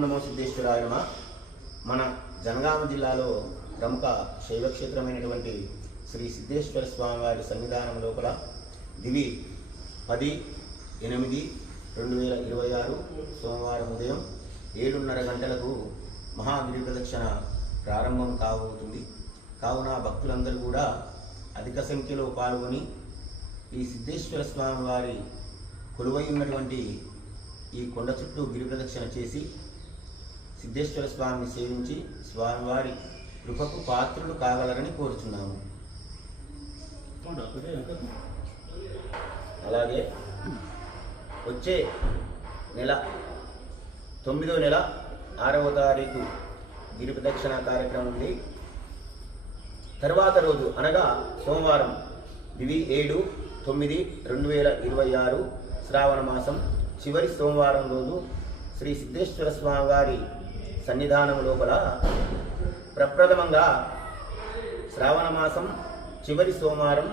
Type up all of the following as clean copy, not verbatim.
నమో సిద్ధేశ్వరాయ నమః. మన జనగామ జిల్లాలో ప్రముఖ శైవక్షేత్రమైనటువంటి శ్రీ సిద్ధేశ్వర స్వామి వారి సన్నిధానం లోపల దివి 10/8/2026 సోమవారం ఉదయం 7:30 గంటలకు మహాగిరి ప్రదక్షిణ ప్రారంభం కాబోతుంది. కావున భక్తులందరూ కూడా అధిక సంఖ్యలో పాల్గొని ఈ సిద్ధేశ్వర స్వామి వారి కొలువై ఉన్నటువంటి ఈ కొండ చుట్టూ గిరి ప్రదక్షిణ చేసి సిద్ధేశ్వర స్వామిని సేవించి స్వామివారి కృపకు పాత్రులు కాగలరని కోరుచున్నాము. అలాగే వచ్చే నెల 9వ నెల 6వ తారీఖు గిరి ప్రదక్షిణ కార్యక్రమం ఉంది. తర్వాత రోజు అనగా సోమవారం 7/9/2026 శ్రావణ మాసం చివరి సోమవారం రోజు శ్రీ సిద్ధేశ్వర స్వామి వారి సన్నిధానం లోపల ప్రప్రథమంగా శ్రావణ మాసం చివరి సోమవారం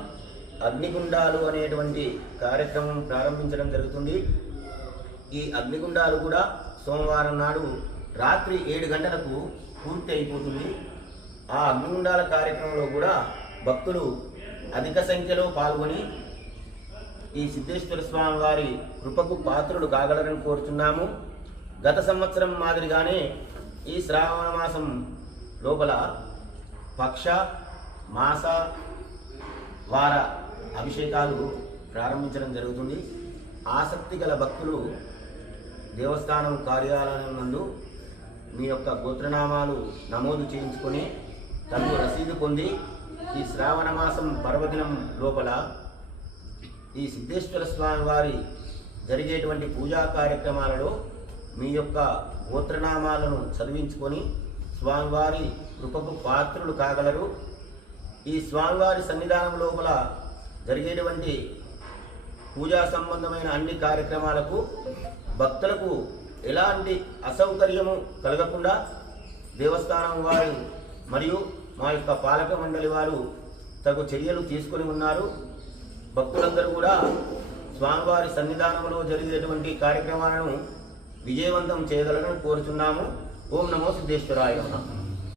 అగ్నిగుండాలు అనేటువంటి కార్యక్రమం ప్రారంభించడం జరుగుతుంది. ఈ అగ్నిగుండాలు కూడా సోమవారం నాడు రాత్రి 7 గంటలకు పూర్తి అయిపోతుంది. ఆ అగ్నిగుండాల కార్యక్రమంలో కూడా భక్తులు అధిక సంఖ్యలో పాల్గొని ఈ సిద్ధేశ్వర స్వామి వారి కృపకు పాత్రులు కాగలరని కోరుచున్నాము. గత సంవత్సరం మాదిరిగానే ఈ శ్రావణ మాసం లోపల పక్ష మాస వార అభిషేకాలు ప్రారంభించడం జరుగుతుంది. ఆసక్తి గల భక్తులు దేవస్థానం కార్యాలయం నందు మీ యొక్క గోత్రనామాలు నమోదు చేయించుకొని తనకు రసీదు పొంది ఈ శ్రావణ మాసం పర్వదినం లోపల ఈ సిద్ధేశ్వర స్వామి వారి జరిగేటువంటి పూజా కార్యక్రమాలలో మీ యొక్క గోత్రనామాలను చదివించుకొని స్వామివారి కృపకు పాత్రులు కాగలరు. ఈ స్వామివారి సన్నిధానం లోపల జరిగేటువంటి పూజా సంబంధమైన అన్ని కార్యక్రమాలకు భక్తులకు ఎలాంటి అసౌకర్యము కలగకుండా దేవస్థానం వారు మరియు మా యొక్క పాలక మండలి వారు తగు చర్యలు తీసుకొని ఉన్నారు. భక్తులందరూ కూడా స్వామివారి సన్నిధానంలో జరిగేటువంటి కార్యక్రమాలను విజయవంతం చేయగలరని కోరుచున్నాము. ఓం నమో సిద్ధేశ్వరాయ నమః.